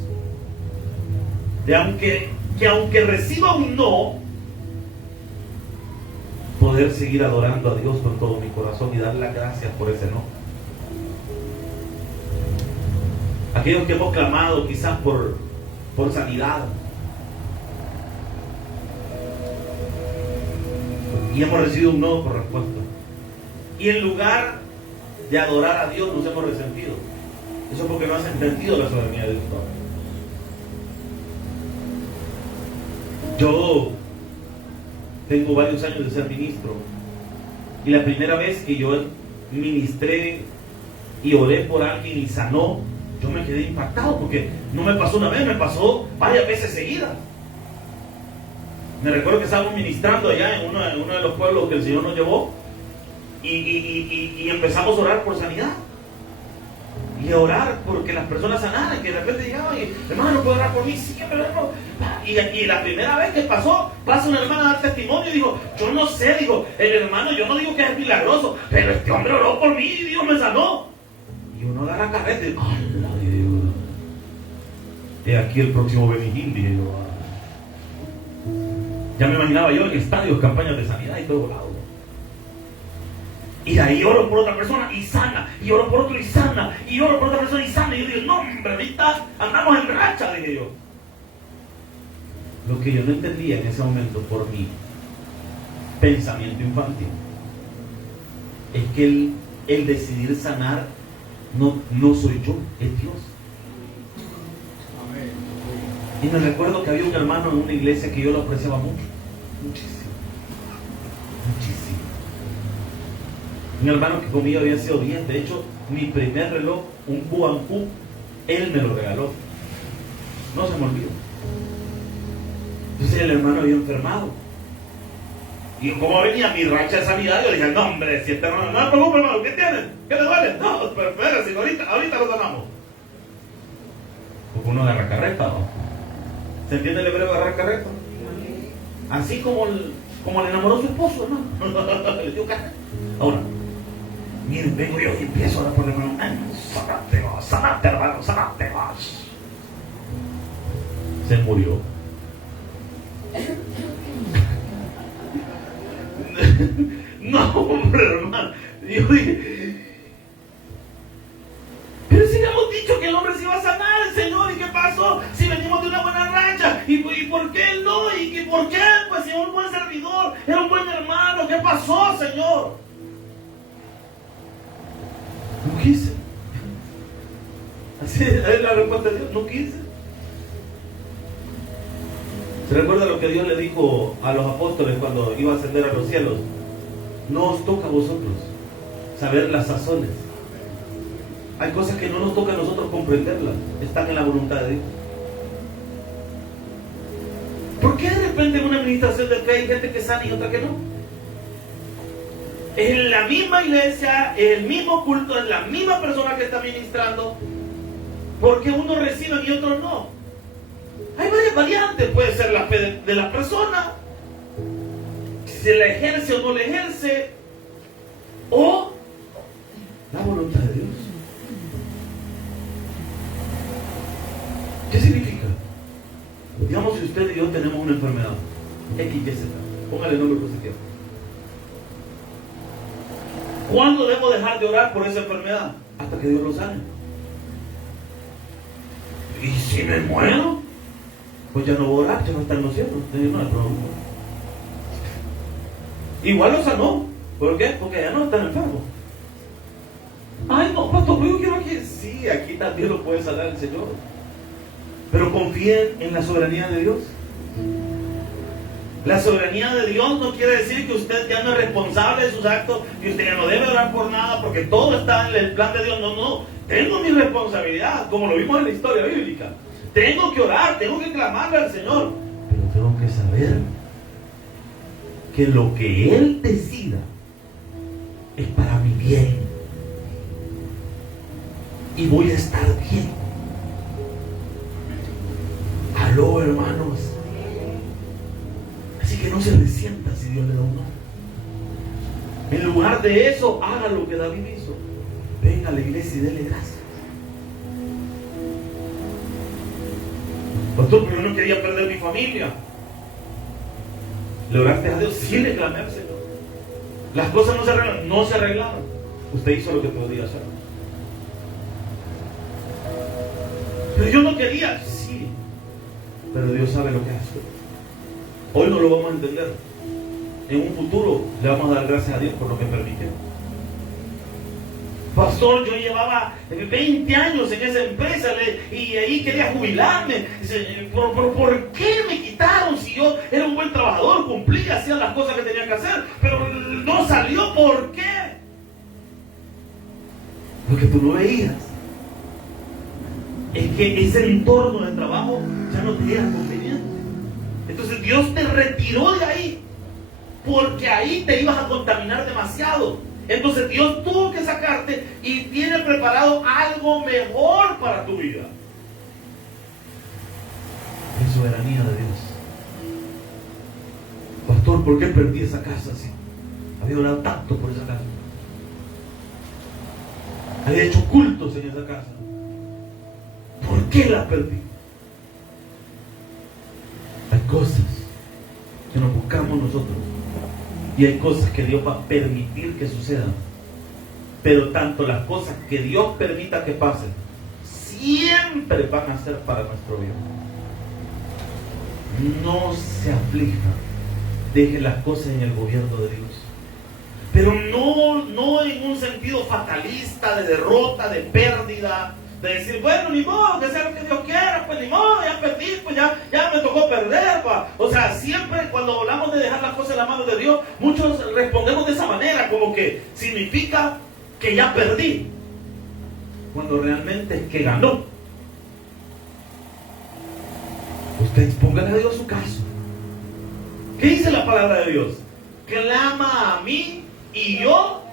de que aunque reciba un no, poder seguir adorando a Dios con todo mi corazón y darle las gracias por ese no. Aquellos que hemos clamado quizás por sanidad y hemos recibido un no por respuesta, y en lugar de adorar a Dios nos hemos resentido. Eso es porque no has entendido la soberanía de Dios. Yo tengo varios años de ser ministro, y la primera vez que yo ministré y oré por alguien y sanó, yo me quedé impactado, porque no me pasó una vez, me pasó varias veces seguidas. Me recuerdo que estábamos ministrando allá en uno de los pueblos que el Señor nos llevó, y empezamos a orar por sanidad y a orar porque las personas sanaran, que de repente llegaban y, hermano, ¿puedo orar por mí? Sí, hermano. Y la primera vez que pasa una hermana a dar testimonio y dijo, yo no sé, digo, el hermano, yo no digo que es milagroso, pero este hombre oró por mí y Dios me sanó. Y uno da la carreta y ¡hala de Dios! He aquí el próximo Benigín, dije yo. Ya me imaginaba yo en estadios, campañas de sanidad y todo lado. Y de ahí oro por otra persona y sana, y oro por otro y sana, y oro por otra persona y sana. Y yo digo, no, hombre, ahorita andamos en racha, dije yo. Lo que yo no entendía en ese momento por mi pensamiento infantil es que el decidir sanar no soy yo, es Dios. Y me recuerdo que había un hermano en una iglesia que yo lo apreciaba mucho, muchísimo. Un hermano que conmigo había sido 10. De hecho, mi primer reloj, un Buancu, él me lo regaló. No se me olvidó. Entonces el hermano había enfermado. Y como venía mi racha de sanidad, yo dije, no, hombre, si este hermano, no me preocupe, hermano, ¿qué tiene? ¿Qué le duele? No, pero espérese, ahorita lo sanamos. Porque uno agarra carreta, ¿no? ¿Se entiende el hebreo agarrar carreta? Así como le enamoró su esposo, ¿no? Le dio carreta. Ahora, miren, vengo yo y empiezo a orar por el hermano. Sanate, hermano, sanate más. Se murió. No, hombre, hermano. Yo dije, pero si le hemos dicho que el hombre se iba a sanar, el Señor, ¿y qué pasó? Si venimos de una buena racha, ¿y por qué él no? ¿Y por qué? Pues si era un buen servidor, era un buen hermano, ¿qué pasó, Señor? No quise. Así es la respuesta de Dios, no quise. ¿Se recuerda lo que Dios le dijo a los apóstoles cuando iba a ascender a los cielos? No os toca a vosotros saber las sazones. Hay cosas que no nos toca a nosotros comprenderlas, están en la voluntad de Dios. ¿Por qué de repente en una administración de fe hay gente que sana y otra que no? Es en la misma iglesia, es el mismo culto, es la misma persona que está ministrando. ¿Por qué unos reciben y otros no? Hay varias variantes. Puede ser la fe de la persona, si la ejerce o no la ejerce, o la voluntad de Dios. ¿Qué significa? Digamos, si usted y yo tenemos una enfermedad, X, Y, Z, póngale nombre por si quiere. ¿Cuándo debo dejar de orar por esa enfermedad? Hasta que Dios lo sane. ¿Y si me muero? Pues ya no voy a orar, ya no está en los cielos. No hay problema. Igual lo sanó. ¿Por qué? Porque ya no está enfermo. Ay, no, pastor, yo quiero que sí, aquí también lo puede sanar el Señor. Pero confíen en la soberanía de Dios. La soberanía de Dios no quiere decir que usted ya no es responsable de sus actos, que usted ya no debe orar por nada, porque todo está en el plan de Dios. No, no. Tengo mi responsabilidad, como lo vimos en la historia bíblica. Tengo que orar, tengo que clamarle al Señor. Pero tengo que saber que lo que Él decida es para mi bien. Y voy a estar bien. Aló, hermanos. Así que no se resienta si Dios le da un no. En lugar de eso, haga lo que David hizo. Venga a la iglesia y dele gracias. Pastor, pero yo no quería perder mi familia. ¿Le oraste a Dios? Sí, le clamé al Señor. Las cosas no se arreglan. No se arreglaron. Usted hizo lo que podía hacer. Pero yo no quería. Sí. Pero Dios sabe lo que hace. Hoy no lo vamos a entender. En un futuro le vamos a dar gracias a Dios por lo que permitió. Pastor, yo llevaba 20 años en esa empresa y ahí quería jubilarme. Dice, ¿por qué me quitaron si yo era un buen trabajador, cumplía, hacía las cosas que tenía que hacer? Pero no salió, ¿por qué? Porque tú no veías. Es que ese entorno de trabajo ya no te era conveniente. Entonces Dios te retiró de ahí, porque ahí te ibas a contaminar demasiado. Entonces Dios tuvo que sacarte y tiene preparado algo mejor para tu vida. La soberanía de Dios. Pastor, ¿por qué perdí esa casa así? Había orado tanto por esa casa. Había hecho cultos en esa casa. ¿Por qué la perdí? Hay cosas que nos buscamos nosotros. Y hay cosas que Dios va a permitir que sucedan. Pero tanto las cosas que Dios permita que pasen, siempre van a ser para nuestro bien. No se aflija. Deje las cosas en el gobierno de Dios. Pero no en un sentido fatalista, de derrota, de pérdida. De decir, bueno, ni modo, que sea lo que Dios quiera, pues ni modo, ya perdí, pues ya me tocó perder, pa. O sea, siempre cuando hablamos de dejar las cosas en la mano de Dios, muchos respondemos de esa manera, como que significa que ya perdí, cuando realmente es que ganó. Usted expóngale a Dios su caso. ¿Qué dice la palabra de Dios? Clama a mí y yo.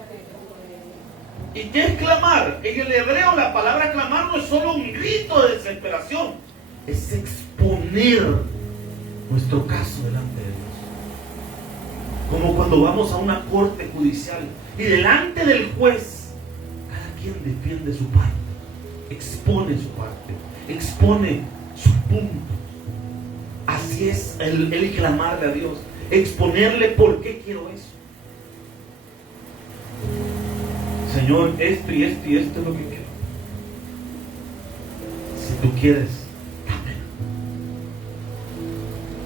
¿Y qué es clamar? En el hebreo la palabra clamar no es solo un grito de desesperación, es exponer nuestro caso delante de Dios. Como cuando vamos a una corte judicial y delante del juez, cada quien defiende su parte, expone su parte, expone sus puntos. Así es el clamarle a Dios, exponerle por qué quiero eso. Señor, esto y esto y esto es lo que quiero. Si tú quieres, dámelo.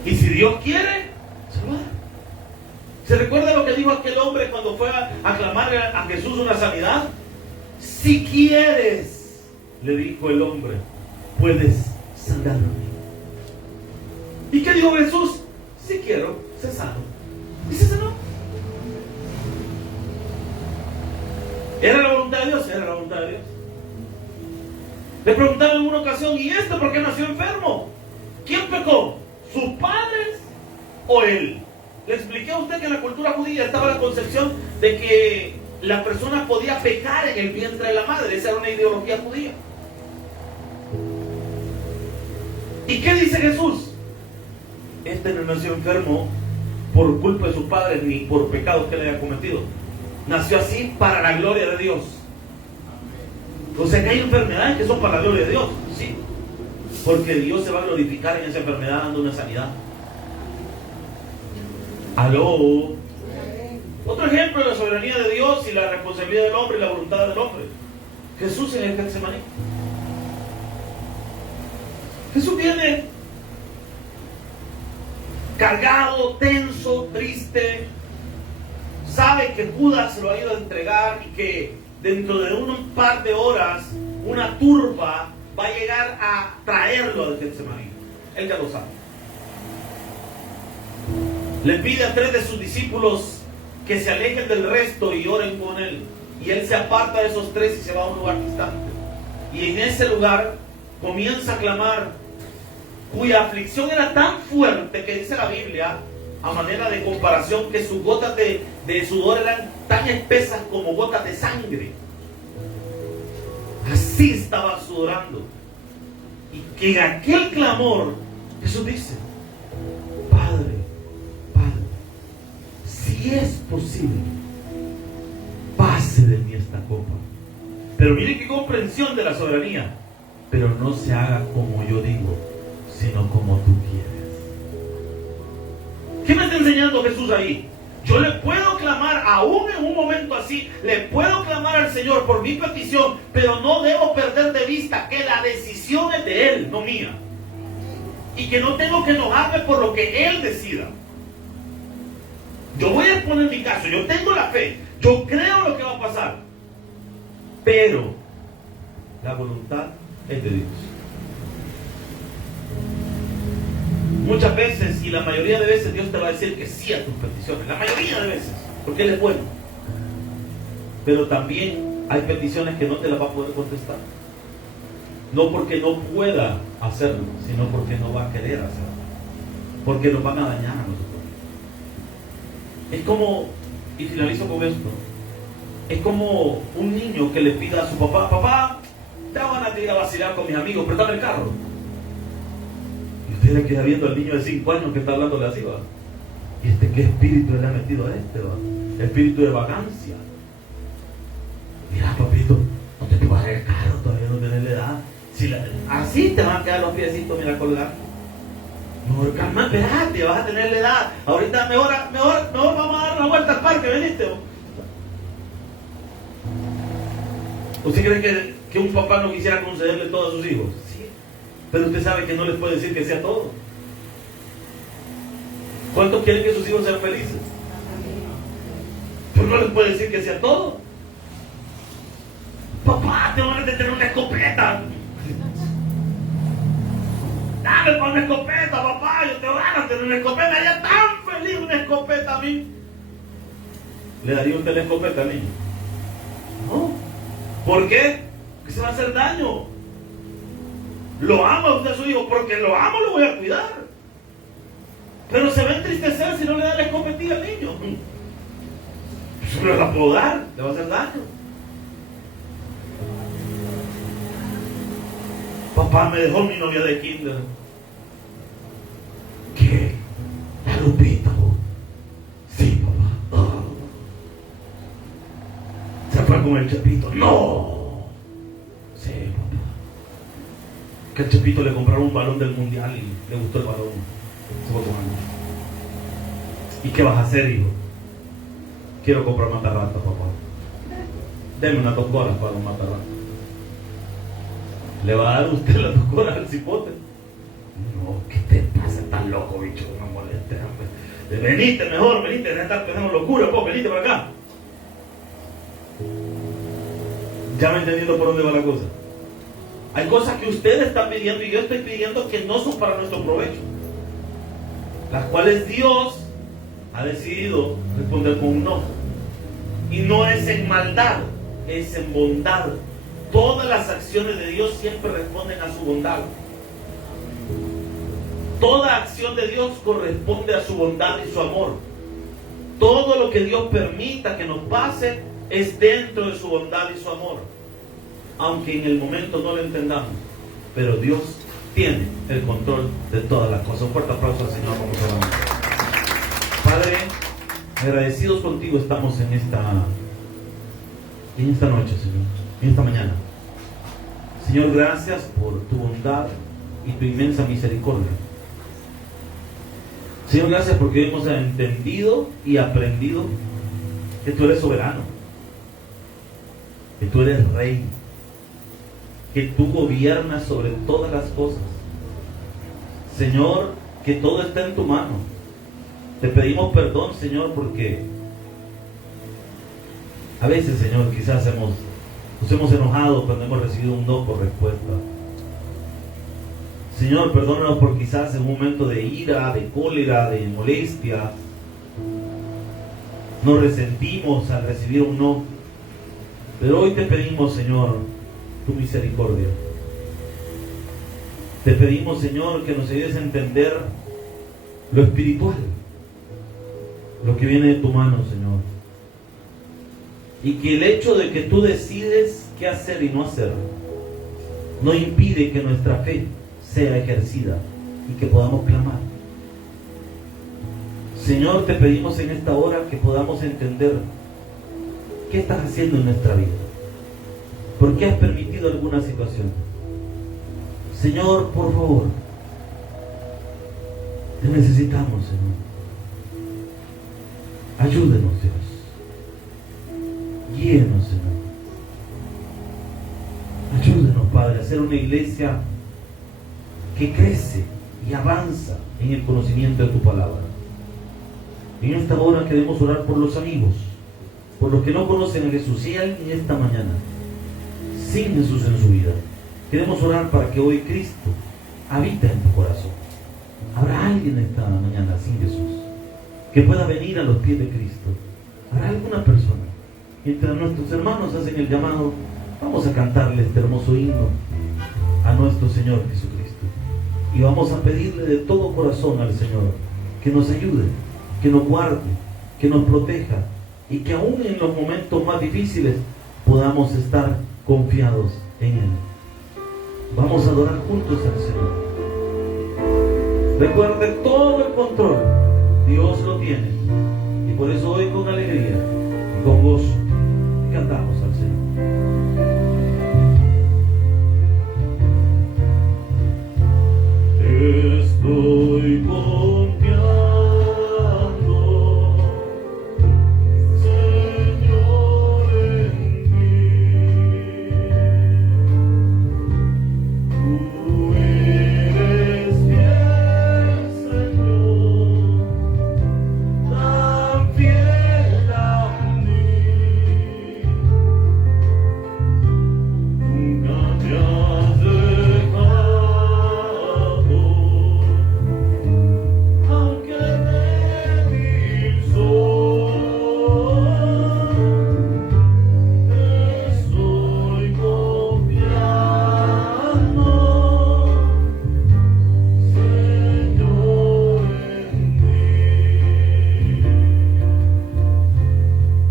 Y si Dios quiere, se lo da. ¿Se recuerda lo que dijo aquel hombre cuando fue a clamarle a Jesús una sanidad? Si quieres, le dijo el hombre, puedes sanarme. ¿Y qué dijo Jesús? Si quiero, se sano. Y se sanó. ¿Era la voluntad de Dios? Era la voluntad de Dios. Le preguntaron en una ocasión, ¿y esto por qué nació enfermo? ¿Quién pecó? ¿Sus padres o él? Le expliqué a usted que en la cultura judía estaba la concepción de que la persona podía pecar en el vientre de la madre. Esa era una ideología judía. ¿Y qué dice Jesús? Este no nació enfermo por culpa de sus padres ni por pecados que le haya cometido. Nació así para la gloria de Dios. O sea que hay enfermedades que son para la gloria de Dios, sí, porque Dios se va a glorificar en esa enfermedad dando una sanidad. Aló. Otro ejemplo de la soberanía de Dios y la responsabilidad del hombre y la voluntad del hombre. Jesús en el Getsemaní. Jesús viene cargado, tenso, triste. Sabe que Judas se lo ha ido a entregar y que dentro de un par de horas una turba va a llegar a traerlo al Getsemaní. Él ya lo sabe. Le pide a 3 de sus discípulos que se alejen del resto y oren con él. Y él se aparta de esos 3 y se va a un lugar distante. Y en ese lugar comienza a clamar, cuya aflicción era tan fuerte que dice la Biblia, a manera de comparación, que sus gotas de sudor eran tan espesas como gotas de sangre. Así estaba sudorando. Y que en aquel clamor Jesús dice, Padre, si es posible, pase de mí esta copa. Pero mire qué comprensión de la soberanía. Pero no se haga como yo digo, sino como tú quieres. ¿Qué me está enseñando Jesús ahí? Yo le puedo clamar, aún en un momento así, le puedo clamar al Señor por mi petición, pero no debo perder de vista que la decisión es de Él, no mía. Y que no tengo que enojarme por lo que Él decida. Yo voy a exponer mi caso, yo tengo la fe, yo creo lo que va a pasar, pero la voluntad es de Dios. Muchas veces, y la mayoría de veces, Dios te va a decir que sí a tus peticiones. La mayoría de veces, porque Él es bueno. Pero también hay peticiones que no te las va a poder contestar. No porque no pueda hacerlo, sino porque no va a querer hacerlo. Porque nos van a dañar a nosotros. Es como, y finalizo con esto, es como un niño que le pida a su papá, papá, te van a ir a vacilar con mis amigos, préstame el carro. Y usted le queda viendo al niño de 5 años que está hablándole así, ¿va? ¿Y qué espíritu le ha metido a este, va? Espíritu de vagancia. Mira, papito, no te vas a dar el carro, todavía no tienes la edad. Así te van a quedar los piecitos, mira, colgar. Mejor calma, espérate, vas a tener la edad. Ahorita mejor vamos a dar una vuelta al parque, veniste. ¿Usted cree que un papá no quisiera concederle todo a sus hijos? Sí. Pero usted sabe que no les puede decir que sea todo. ¿Cuántos quieren que sus hijos sean felices? Pero no les puede decir que sea todo. Papá, te van a tener una escopeta. Dame para una escopeta, papá, yo te voy a tener una escopeta. Ella tan feliz, una escopeta a mí. ¿Le daría usted la escopeta al niño? No. ¿Por qué? Porque se va a hacer daño. Lo ama usted a su hijo, porque lo amo, lo voy a cuidar. Pero se va a entristecer si no le da la escopetilla al niño. Eso no la puedo dar, le va a hacer daño. Papá, me dejó mi novia de kinder. ¿Qué? La Lupita. Sí, papá. Oh. Se fue con el Chepito. No. Sí, papá. Que el Chepito le compraron un balón del mundial y le gustó el balón. Se fue con él. ¿Y qué vas a hacer, hijo? Quiero comprar matarrata, papá. Deme unas 2 horas para un matarrata. ¿Le va a dar usted las 2 horas al cipote? No, ¿qué te pasa? Estás loco, bicho, no me molestes. Venite mejor, venite, deja de estar pensando locura, pues, venite para acá. Ya me entendiendo por dónde va la cosa. Hay cosas que ustedes están pidiendo y yo estoy pidiendo que no son para nuestro provecho, las cuales Dios ha decidido responder con un no. Y no es en maldad, es en bondad. Todas las acciones de Dios siempre responden a su bondad. Toda acción de Dios corresponde a su bondad y su amor. Todo lo que Dios permita que nos pase es dentro de su bondad y su amor. Aunque en el momento no lo entendamos. Pero Dios tiene el control de todas las cosas. Un fuerte aplauso al Señor. Vamos a orar. Padre, Agradecidos contigo estamos en esta noche, Señor, en esta mañana. Señor, gracias por tu bondad y tu inmensa misericordia. Señor, gracias porque hemos entendido y aprendido que tú eres soberano, que tú eres rey, que tú gobiernas sobre todas las cosas. Señor, que todo está en tu mano. Te pedimos perdón, Señor, porque a veces, Señor, quizás nos hemos enojado cuando hemos recibido un no por respuesta. Señor, perdónanos por quizás en un momento de ira, de cólera, de molestia, nos resentimos al recibir un no. Pero hoy te pedimos, Señor, tu misericordia. Te pedimos, Señor, que nos ayudes a entender lo espiritual, lo que viene de tu mano, Señor. Y que el hecho de que tú decides qué hacer y no hacer no impide que nuestra fe sea ejercida y que podamos clamar. Señor, te pedimos en esta hora que podamos entender qué estás haciendo en nuestra vida. ¿Por qué has permitido alguna situación? Señor, por favor, te necesitamos, Señor. Ayúdenos, Dios. Guíenos, Señor. Ayúdenos, Padre, a ser una iglesia que crece y avanza en el conocimiento de tu palabra. En esta hora queremos orar por los amigos, por los que no conocen a Jesús. Si hay alguien esta mañana sin Jesús en su vida, queremos orar para que hoy Cristo habite en tu corazón. ¿Habrá alguien esta mañana sin Jesús que pueda venir a los pies de Cristo? ¿Habrá alguna persona? Mientras nuestros hermanos hacen el llamado, vamos a cantarle este hermoso himno a nuestro Señor Jesucristo. Y vamos a pedirle de todo corazón al Señor que nos ayude, que nos guarde, que nos proteja y que aún en los momentos más difíciles podamos estar confiados en Él. Vamos a adorar juntos al Señor. Recuerde, todo el control Dios lo tiene, y por eso hoy con alegría y con gozo cantamos al Señor. Estoy confiando, Señor, en ti. Tú eres fiel, Señor, tan fiel a mí. Nunca me has dejado, aunque débil soy. Estoy confiando, Señor, en ti.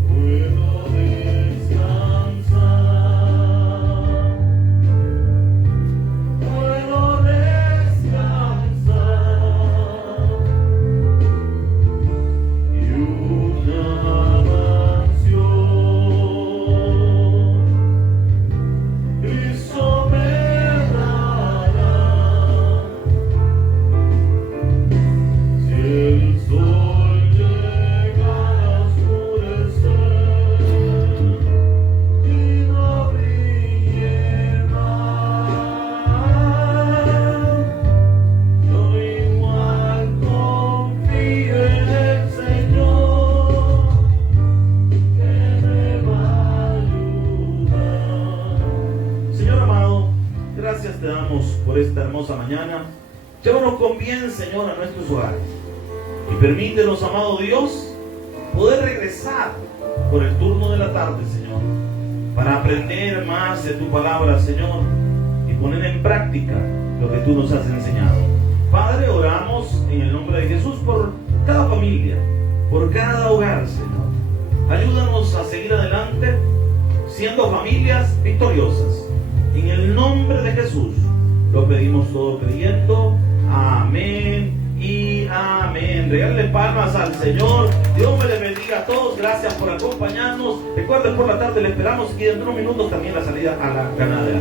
Puedo descansar, y una mansión Cristo me dará. Si el sol llega a oscurecer y no brille más, yo igual confío en el Señor, que me va a ayudar. Señor amado, gracias te damos por esta hermosa mañana. Llévanos con bien, Señor, a nuestros hogares. Y permítenos, amado Dios, poder regresar por el turno de la tarde, Señor, para aprender más de tu palabra, Señor, y poner en práctica lo que tú nos has enseñado. Padre, oramos en el nombre de Jesús por cada familia, por cada hogar, Señor. Ayúdanos a seguir adelante siendo familias victoriosas. En el nombre de Jesús lo pedimos todo creyendo. Amén y amén. Regálale palmas al Señor. Dios me les bendiga a todos. Gracias por acompañarnos. Recuerden, por la tarde le esperamos y dentro de unos minutos también la salida a la ganadera.